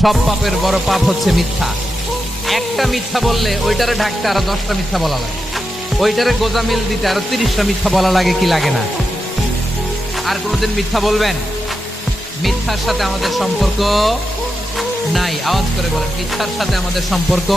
সব পাপের বড় পাপ হচ্ছে মিথ্যা। একটা মিথ্যা বললে ওইটারে ঢাকতে আরো 10টা মিথ্যা বলা লাগে, ওইটারে গোজামিল দিতে আরো 30টা মিথ্যা বলা লাগে, কি লাগে না? আর কোনোদিন মিথ্যা বলবেন? মিথ্যার সাথে আমাদের সম্পর্ক নাই। আওয়াজ করে বলেন, মিথ্যার সাথে আমাদের সম্পর্ক